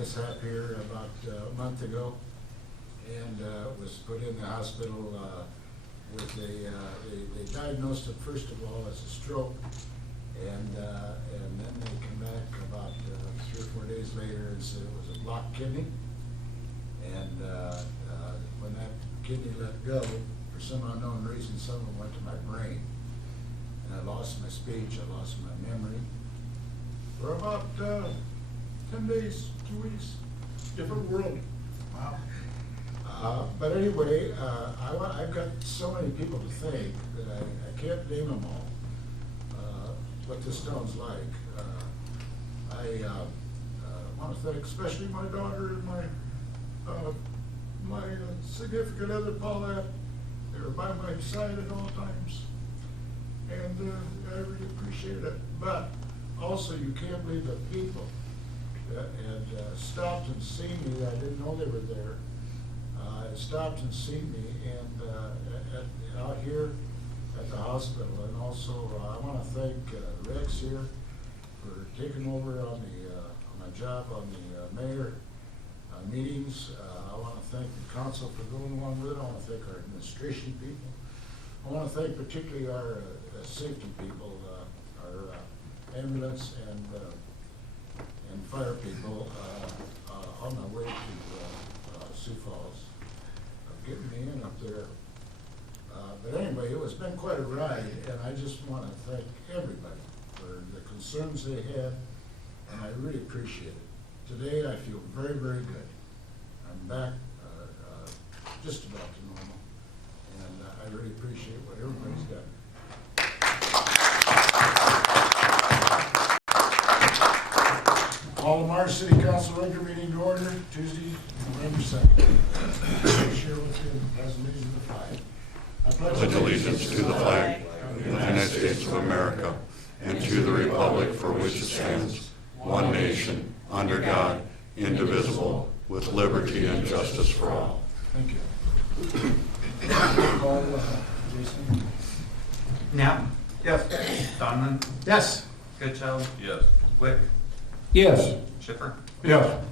mishap here about a month ago, and was put in the hospital with they diagnosed it first of all as a stroke, and then they come back about 3 or 4 days later and said it was a blocked kidney, and when that kidney let go, for some unknown reason, some of it went to my brain, and I lost my speech, I lost my memory for about 10 days, 2 weeks, different world. Wow. But anyway, I've got so many people to thank that I can't name them all, what this town's like. I want to thank especially my daughter and my significant other, Paulette. They were by my side at all times, and I really appreciate it. But also, you can't believe the people that had stopped and seen me. I didn't know they were there. Stopped and seen me, and out here at the hospital. And also, I want to thank Rex here for taking over on my job on the mayor meetings. I want to thank the council for going along with it. I want to thank our administration people. I want to thank particularly our safety people, our ambulance and fire people on my way to Sioux Falls, getting me in up there. But anyway, it's been quite a ride, and I just want to thank everybody for the concerns they had, and I really appreciate it. Today, I feel very, very good. I'm back just about to normal, and I really appreciate what everybody's done. Call the Mars City Council regular meeting to order Tuesday, November 2nd. Share with you the resolution of the flag. I pledge allegiance to the flag of the United States of America and to the republic for which it stands, one nation, under God, indivisible, with liberty and justice for all. Thank you. Call, Jason. Knapp? Yes. Donlin? Yes. Goodchild? Yes. Wick? Yes. Schiffer? Yes.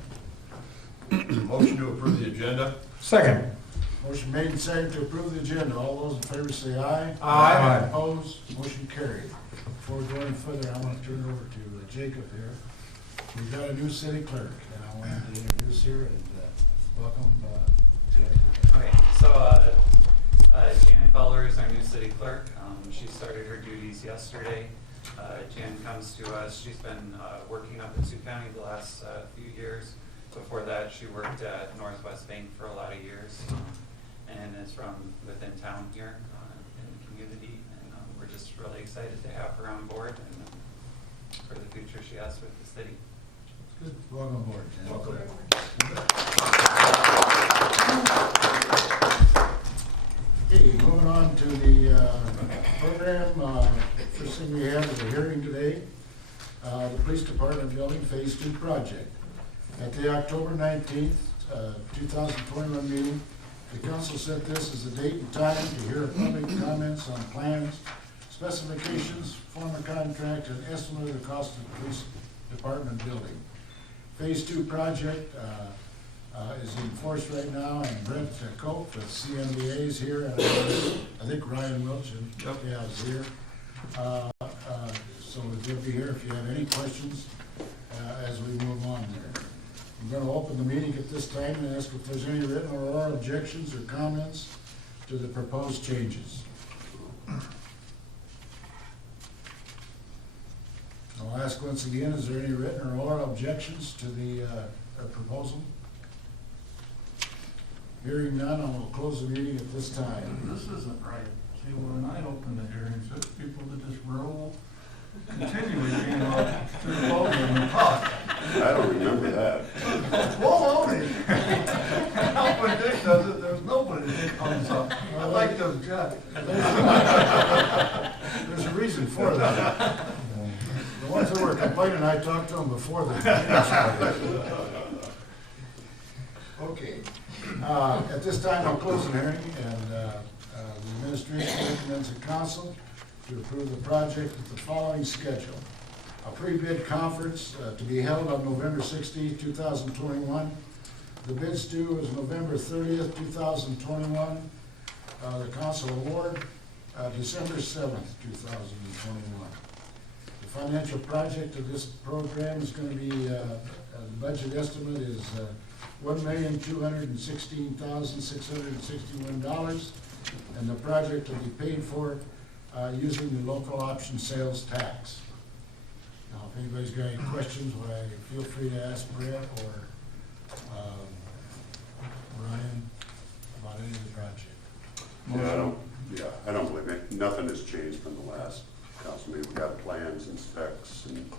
Motion to approve the agenda. Second. Motion made and seconded to approve the agenda. All those in favor say aye. Aye. Opposed? Motion carried. Before we go any further, I want to turn it over to Jacob here. We've got a new city clerk, and I wanted to introduce her and welcome Jacob. Okay, so Janet Fowler is our new city clerk. She started her duties yesterday. Jan comes to us. She's been working up in Sioux County the last few years. Before that, she worked at Northwest Bank for a lot of years, and is from within town here in the community. And we're just really excited to have her on board and for the future she has with the city. Good. Welcome aboard, Jan. Welcome. Okay, moving on to the program. First thing we have is a hearing today. The Police Department Building Phase 2 project. At the October 19th, 2021 meeting, the council set this as a date and time to hear public comments on plans, specifications, form of contract, and estimate of the cost of the Police Department building. Phase 2 project is in force right now, and Brent Cope with CMBA is here, and I think Ryan Wilson is here. So they'll be here if you have any questions as we move on there. I'm going to open the meeting at this time and ask if there's any written or oral objections or comments to the proposed changes. I'll ask once again, is there any written or oral objections to the proposal? Hearing none, I will close the meeting at this time. This isn't right. See, when I open the hearings, there's people that just roll continually being on to the podium and talk. I don't remember that. Whoa, only. Now when Dick does it, there's nobody that comes up. I like to object. There's a reason for that. The ones that were complaining, I talked to them before the meeting started. Okay. At this time, I'll close the hearing, and the administration recommends the council to approve the project with the following schedule. a pre-bid conference to be held on November 16th, 2021. The bids due is November 30th, 2021. The council award, December 7th, 2021. The financial project of this program is going to be, the budget estimate is $1,216,661, and the project will be paid for using the local option sales tax. Now, if anybody's got any questions, why, feel free to ask Brett or Ryan about any of the project. I don't believe it. Nothing has changed from the last council meeting. We've got plans and specs and.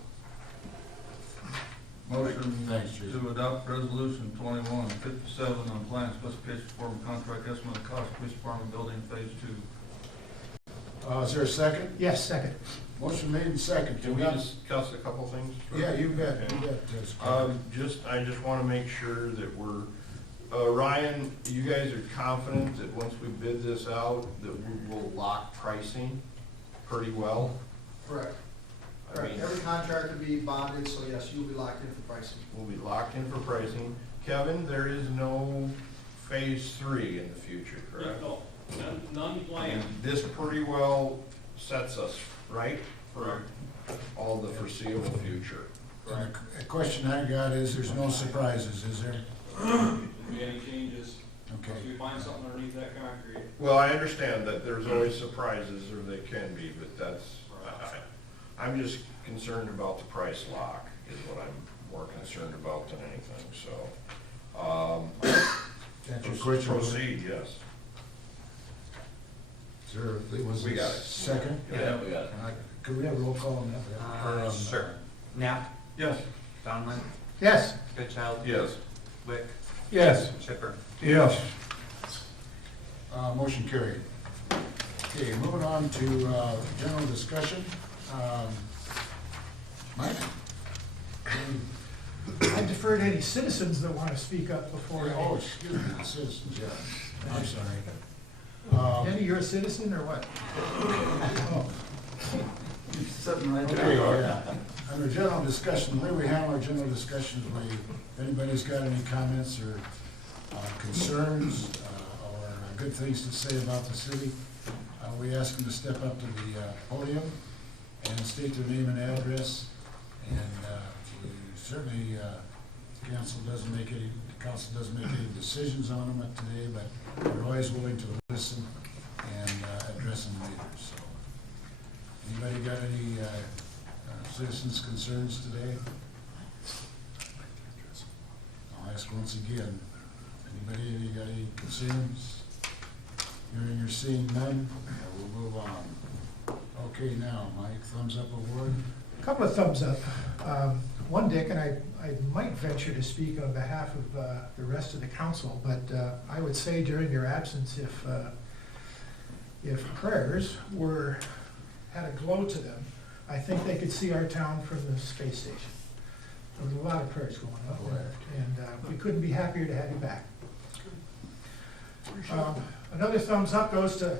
Motion Thanks, Jason. to adopt resolution 2157 on plan specification form contract estimate of cost police department building phase 2. Is there a second? Yes, second. Motion made and second. Can we discuss a couple things? Yeah, you bet, Okay. you bet. I just want to make sure that we're, Ryan, you guys are confident that once we bid this out, that we will lock pricing pretty well? Correct. I Correct. mean, Every contract will be bonded, so yes, you'll be locked in for pricing. we'll be locked in for pricing. Kevin, there is no phase 3 in the future, correct? No, none And planned. this pretty well sets us, right? Correct. All the foreseeable future. And a question I got is, there's no surprises, is there? If we any changes, Okay. if we find something underneath that concrete. Well, I understand that there's always surprises, or they can be, but that's, I'm just concerned about the price lock, is what I'm more concerned about than anything, so. Answer your question. Proceed, yes. Is there, was We it got it. second? Yeah, we got it. Could we have a roll call on that? Or, Sure. Knapp, Yes. Donlin, Yes. Goodchild. Yes. Wick, Yes. Chipper. Yes. Motion carried. Okay, moving on to general discussion. Mike? I defer to any citizens that want to speak up before. Oh, excuse me, the citizens, yeah. I'm sorry. Danny, you're a citizen or what? Oh, He's sitting right Okay, there. yeah. Under general discussion, the way we handle our general discussions, if anybody's got any comments or concerns or good things to say about the city, we ask them to step up to the podium and state their name and address. And we certainly, council doesn't make any decisions on them today, but we're always willing to listen and address them later, so. Anybody got any citizens' concerns today? I'll ask once again, any got any concerns? Hearing or seeing none, we'll move on. Okay, now, Mike, thumbs up award? a couple of thumbs up. One, Dick, and I might venture to speak on behalf of the rest of the council, but I would say during your absence, if prayers had a glow to them, I think they could see our town from the space station. There was a lot of prayers going up there, and we couldn't be happier to have you back. Another thumbs up goes to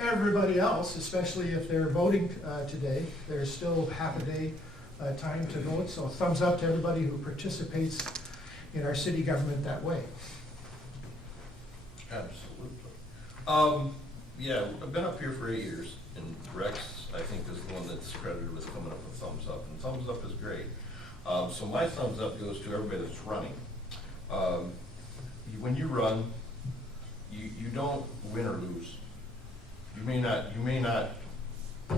everybody else, especially if they're voting today. There's still half a day time to vote, so thumbs up to everybody who participates in our city government that way. Absolutely. Yeah, I've been up here for 8 years, and Rex, I think, is the one that's credited with coming up with thumbs up, and thumbs up is great. So my thumbs up goes to everybody that's running. When you run, you don't win or lose. You may not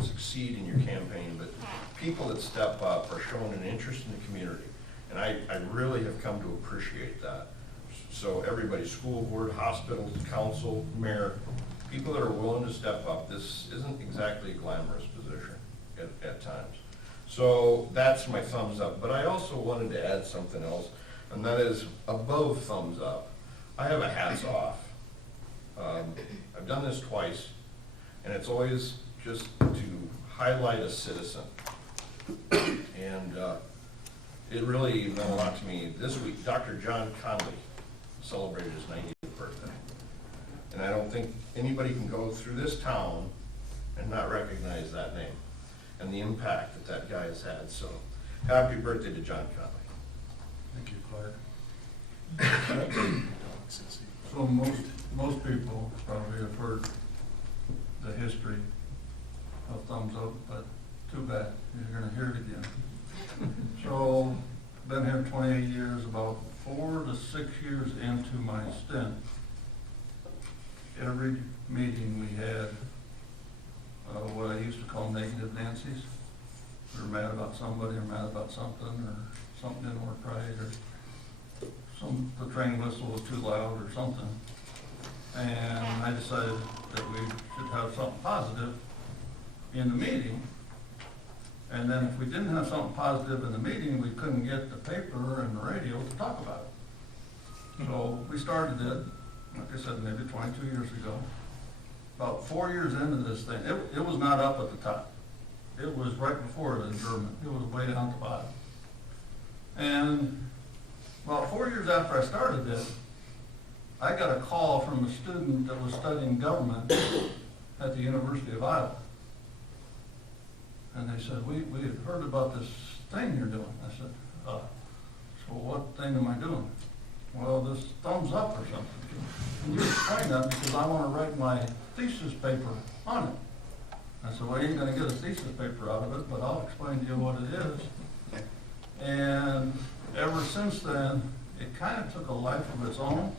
succeed in your campaign, but people that step up are showing an interest in the community, and I really have come to appreciate that. So everybody, school board, hospitals, council, mayor, people that are willing to step up. This isn't exactly a glamorous position at times. So that's my thumbs up. But I also wanted to add something else, and that is above thumbs up. I have a hats off. I've done this twice, and it's always just to highlight a citizen. And it really meant a lot to me. This week, Dr. John Conley celebrated his 90th birthday. And I don't think anybody can go through this town and not recognize that name and the impact that guy has had. So Happy birthday to John Conley. Thank you, Clark. So most people probably have heard the history of Thumbs Up, but too bad, you're gonna hear it again. So, been here 28 years, about 4 to 6 years into my stint. Every meeting we had, what I used to call negative Nancy's. We were mad about somebody, or mad about something, or something didn't work right, or the train whistle was too loud or something. And I decided that we should have something positive in the meeting. And then if we didn't have something positive in the meeting, we couldn't get the paper and the radio to talk about it. So we started it, like I said, maybe 22 years ago. About 4 years into this thing, it was not up at the top. It was right before the adjournment. It was way down at the bottom. And about 4 years after I started this, I got a call from a student that was studying government at the University of Iowa. And they said, we had heard about this thing you're doing. I said, so what thing am I doing? Well, this Thumbs Up or something. Can you explain that? Because I want to write my thesis paper on it. I said, well, you ain't going to get a thesis paper out of it, but I'll explain to you what it is. And ever since then, it kind of took a life of its own.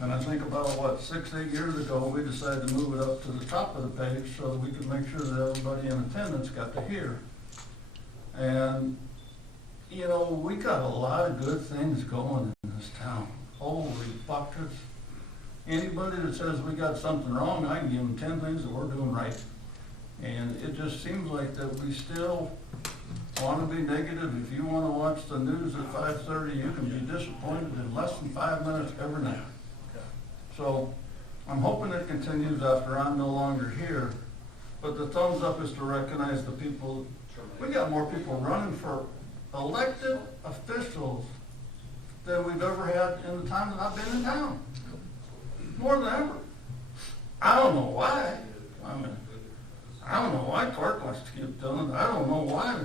And I think about, 6, 8 years ago, we decided to move it up to the top of the page so that we could make sure that everybody in attendance got to hear. And, you know, we got a lot of good things going in this town. Holy buckets. Anybody that says we got something wrong, I can give them 10 things that we're doing right. And it just seems like that we still want to be negative. If you want to watch the news at 5:30, you can be disappointed in less than 5 minutes every night. So I'm hoping it continues after I'm no longer here. But the Thumbs Up is to recognize the people. We got more people running for elected officials than we've ever had in the time that I've been in town. More than ever. I don't know why. I don't know why Clark wants to keep doing it. I don't know why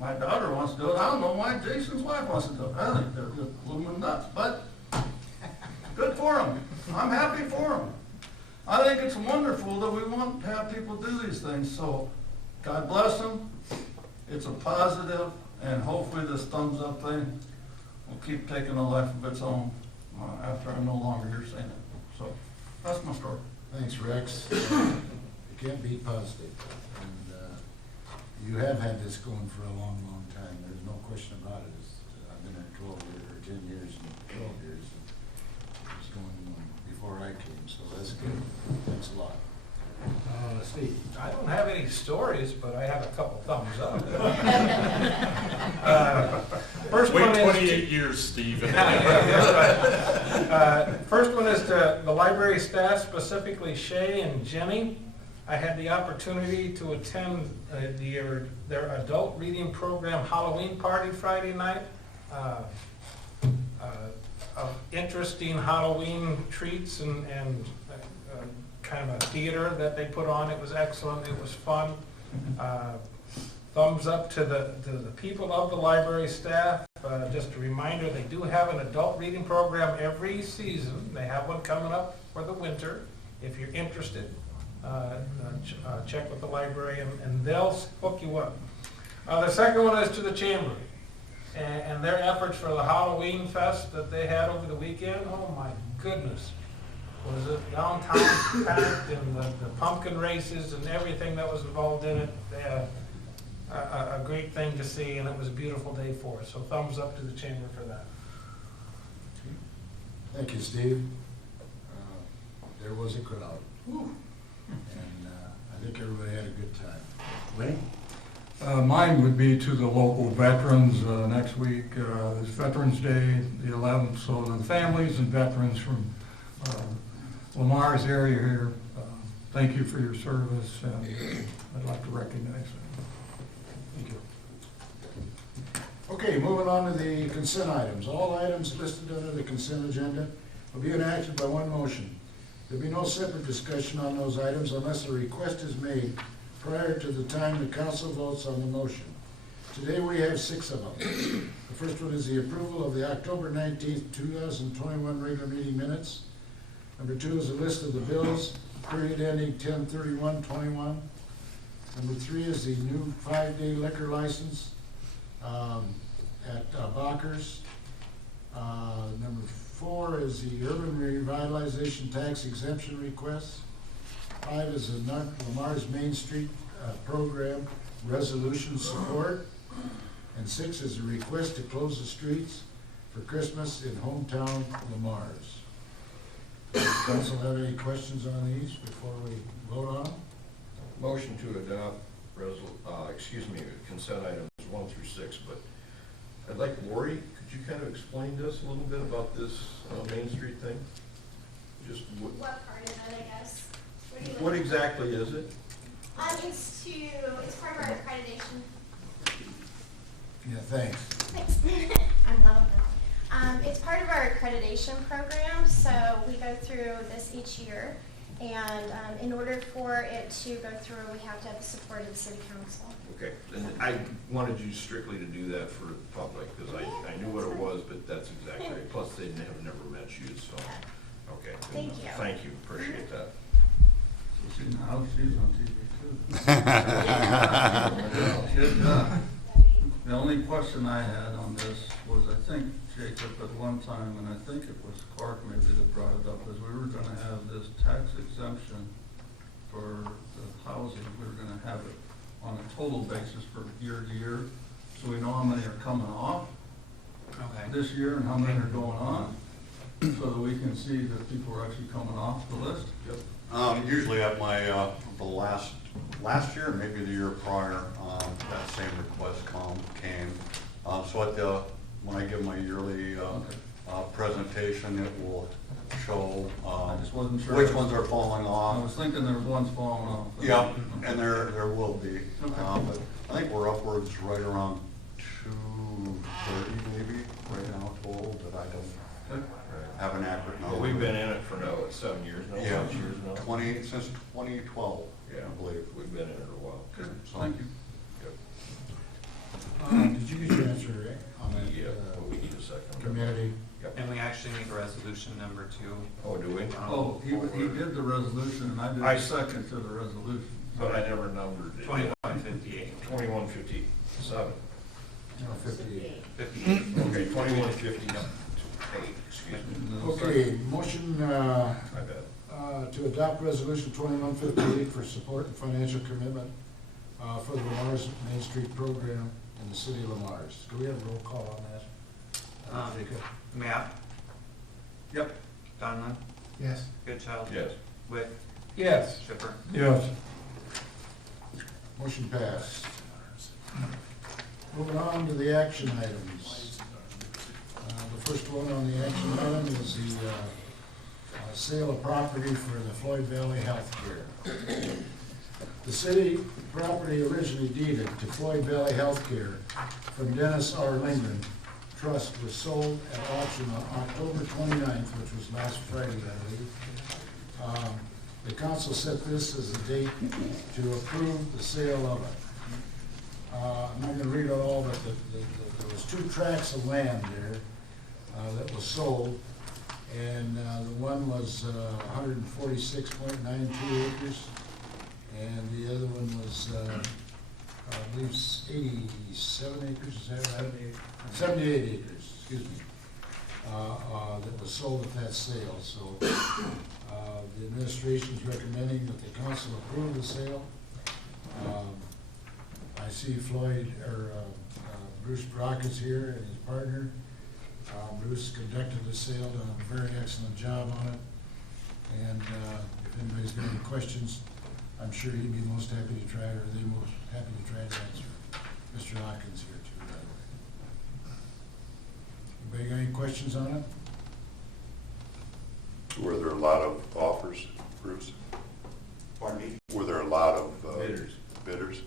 my daughter wants to do it. I don't know why Jason's wife wants to do it. I think they're just blooming nuts. But good for them. I'm happy for them. I think it's wonderful that we want to have people do these things. So God bless them. It's a positive, and hopefully this Thumbs Up thing will keep taking a life of its own after I'm no longer here saying it. So that's my story. Thanks, Rex. It can't be positive. And you have had this going for a long, long time. There's no question about it. I've been here 12 years, or 10 years, and 12 years. It's going before I came, so that's good. Thanks a lot. Steve, I don't have any stories, but I have a couple thumbs up. First Wait one is 28 years, Steve. first one is to the library staff, specifically Shay and Jenny. I had the opportunity to attend their adult reading program Halloween party Friday night. Interesting Halloween treats and kind of a theater that they put on. It was excellent. It was fun. Thumbs up to the people of the library staff. Just a reminder, they do have an adult reading program every season. They have one coming up for the winter. If you're interested, check with the library and they'll hook you up. The second one is to the chamber and their efforts for the Halloween fest that they had over the weekend. Oh my goodness. Was it downtown packed and the pumpkin races and everything that was involved in it. They had a great thing to see, and it was a beautiful day for us. So thumbs up to the chamber for that. Thank you, Steve. There was a crowd. Whew. And I think everybody had a good time. Lenny? Mine would be to the local veterans. Next week is Veterans Day, the 11th, so the families and veterans from Lamar's area here, thank you for your service, and I'd like to recognize them. Thank you. Okay, moving on to the consent items. All items listed under the consent agenda will be enacted by one motion. There'll be no separate discussion on those items unless a request is made prior to the time the council votes on the motion. Today we have 6 of them. The first one is the approval of the October 19th, 2021 regular meeting minutes. Number 2 is a list of the bills, period ending 10/31/21. Number 3 is the new 5-day liquor license at Bachers. Number 4 is the urban revitalization tax exemption request. 5 is the Lamar's Main Street program resolution support. And 6 is a request to close the streets for Christmas in hometown Lamar's. Does council have any questions on these before we vote on them? Motion to adopt consent items 1 through 6, but I'd like Lori, could you kind of explain to us a little bit about this Main Street thing? Just What part of it, I guess? what exactly is it? It's part of our accreditation. Yeah, thanks. Thanks. I'm loud now. It's part of our accreditation program, so we go through this each year. And in order for it to go through, we have to have the support of the city council. Okay, and I wanted you strictly to do that for the public, because I knew what it was, but that's exactly right. Plus, they have never met you, so, okay. Thank you. Thank you, appreciate that. So see, now she's on TV too. Good job. The only question I had on this was, I think, Jacob, at one time, and I think it was Clark maybe that brought it up, is we were gonna have this tax exemption for the housing. We were gonna have it on a total basis for year to year, so we know how many are coming off this year and how many are going on, so that we can see that people are actually coming off the list. Yep. Usually at my, the last year, maybe the year prior, that same request came. So at when I give my yearly presentation, it will show I just wasn't sure. which ones are falling I off. was thinking there was ones falling off. Yeah, and there will be. Okay. But I think we're upwards right around 230 maybe right now total, but I don't have an accurate number. Well, we've been in it for 7 years now, Yeah, 6 years now. since 2012, Yeah, I believe. we've been in it a while. Good, So- thank you. Did you get your answer, Rick, on that Yeah, but we need a second. community? And we actually need resolution number 2. Oh, do we? Oh, he did the resolution, and I did I- a second to the resolution. But I never numbered it. 2158. 2157. No, 58. 58. Okay, 2158, excuse me. And then a Okay, motion My bad. to adopt resolution 2158 for support and financial commitment for the Lamar's Main Street program in the city of Lamar's. Do we have a roll call on that? Jacob? Matt? Yep. Donlin? Yes. Goodchild? Yes. Wick? Yes. Schiffer? Yes. Motion passed. Moving on to the action items. The first one on the action item is the sale of property for the Floyd Valley Healthcare. The city property originally deeded to Floyd Valley Healthcare from Dennis R. Lindgren Trust was sold at auction on October 29th, which was last Friday, I believe. The council set this as the date to approve the sale of it. I'm not gonna read it all, but there was 2 tracts of land there that was sold. And the one was 146.92 acres, and the other one was, I believe, 87 acres, is that right? 78 acres, excuse me, that was sold at that sale. So the administration is recommending that the council approve the sale. I see Floyd, or Bruce Brock is here and his partner. Bruce conducted the sale, done a very excellent job on it. And if anybody's got any questions, I'm sure he'd be most happy to try, or they most happy to try to answer. Mr. Hawkins here too, by the way. Anybody got any questions on it? Were there a lot of offers, Bruce? Pardon me? Were there a lot of Bidders. bidders?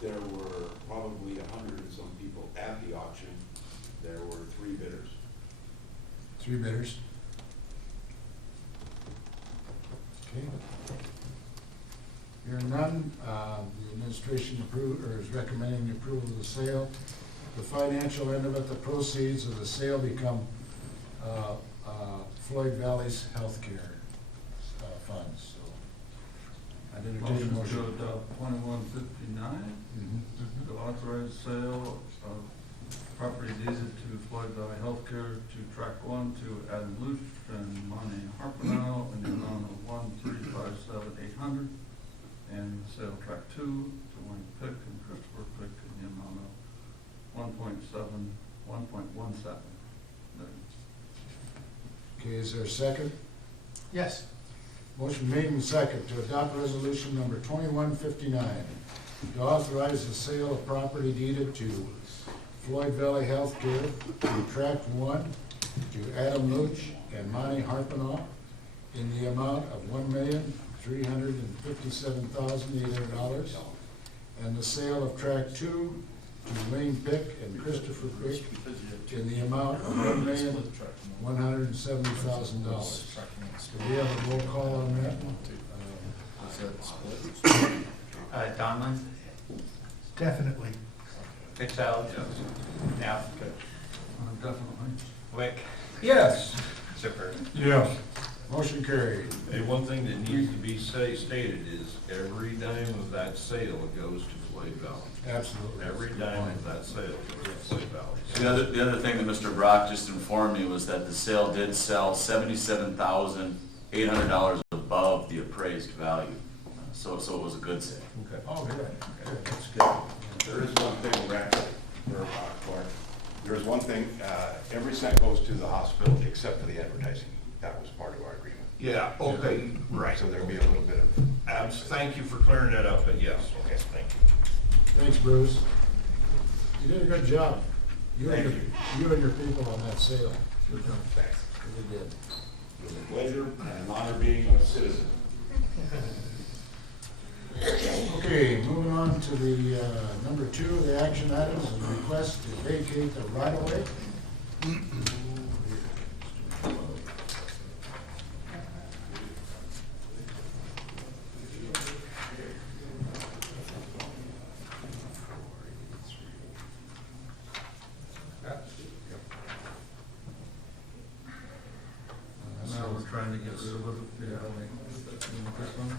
There were probably 100 and some people at the auction. There were 3 bidders. 3 bidders. Okay. Hearing none, the administration is recommending the approval of the sale. The financial end of it, the proceeds of the sale become Floyd Valley's healthcare funds, so. I didn't take a Motion to motion. adopt 2159, Mhm. to authorize sale of property deeded to Floyd Valley Healthcare to Track 1 to Adam Luce and Monty Harpenow in the amount of $1,357,800, and sale Track 2 to Wayne Pick and Christopher Pick in the amount of $1.17 million. Okay, is there a second? Yes. Motion made and second to adopt resolution number 2159, to authorize the sale of property deeded to Floyd Valley Healthcare to Tract 1 to Adam Luch and Monty Harpenow in the amount of $1,357,800, and the sale of Tract 2 to Wayne Pick and Christopher Pick in the amount of $1,170,000. Do we have a roll call on that? Donlin? Definitely. Fitzgerald? Knapp? Definitely. Wick? Yes. Chipper? Yes. Motion carried. Hey, one thing that needs to be stated is every dime of that sale goes to Floyd Valley. Absolutely. Every dime of that sale goes to Floyd Valley. The other thing that Mr. Brock just informed me was that the sale did sell $77,800 above the appraised value. So it was a good sale. Okay. Oh, good. Good. That's good. There is one thing, Clark, there is one thing, every cent goes to the hospital except for the advertising. That was part of our agreement. Yeah, okay, right. So there'll be a little bit of. Thank you for clearing that up, but yes, okay, thank you. Thanks, Bruce. You did a good job. You and your people on that sale. Good job. Thanks. You did. It was a pleasure and an honor being a citizen. Okay, moving on to the number 2 of the action items, a request to vacate the right-of-way. Now we're trying to get rid of it. Yeah, this one.